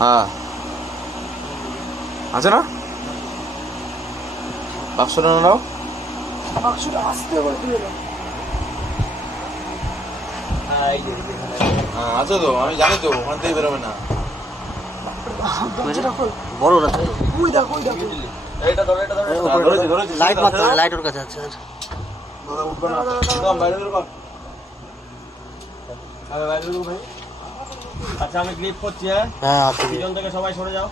হ্যাঁ আছে না, বাক্সটা নাও। বাক্সটা আস্তে করে দিয়ে দাও। হ্যাঁ আছে তো, আমি জানি তো, ওখান থেকে বেরোবে না। বড় আছে ওই দেখো ওই দেখো। এইটা ধরো, এটা ধরো, লাইট মাত্র, লাইট ওর কাছে আছে। দাদা উঠবে না, একদম বাইরে বেরোবা। আরে বাইরে বেরো ভাই। আচ্ছা আমি ক্লিপ করছি। হ্যাঁ আচ্ছা, পিছন থেকে সবাই সরে যাও।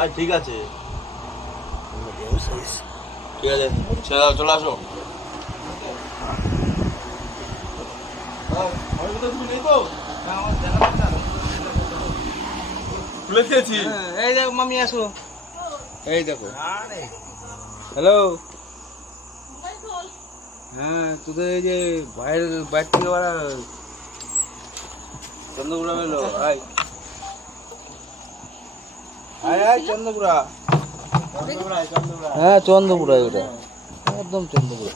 আচ্ছা ঠিক আছে, ঠিক আছে, চলে আসো। খুলে দিয়েছি। এই দেখো মামি আসো, এই দেখো। হ্যালো, হ্যাঁ তোদের এই যে বাইরে থেকে ওরা চন্দ্রপুরা এলো। আয় আয় আয়, চন্দ্রপুরা। হ্যাঁ চন্দ্রপুরা, ওটা একদম চন্দ্রপুরা।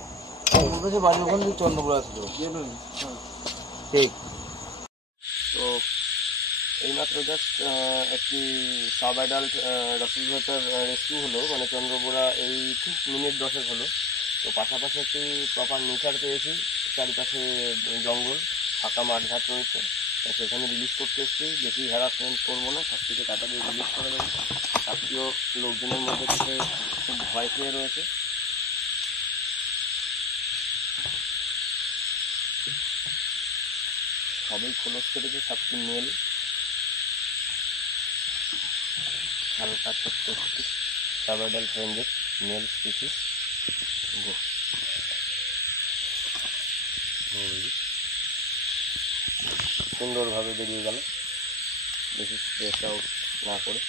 বাড়ি ওখান থেকে চন্দ্রপুরা আসলো। ঠিক। তো এইমাত্র জাস্ট একটি সাব অ্যাডাল্ট রাসেল ভাইটার রেস্কিউ হলো, মানে চন্দ্রপুরা এই ঠিক মিনিট 10 হলো। তো পাশাপাশি একটি প্রপার নেচার পেয়েছি, চারিপাশে জঙ্গল, ফাঁকা মাঠঘাট রয়েছে। সেখানে রিলিজ করতে এসেছি, বেশি হ্যারাসমেন্ট করবো না, সব থেকে তাড়াতাড়ি রিলিজ করে দেবো। আত্মীয় লোকজনের মধ্যে থেকে খুব ভয় পেয়ে রয়েছে। সবই খোলস কেটেছে, সবটি মেল, হালকা ছোট্ট সাব-অ্যাডাল্ট রেঞ্জের মেল স্পিসিস। সুন্দরভাবে বেরিয়ে গেল, বেশি স্ট্রেস আউট না করে।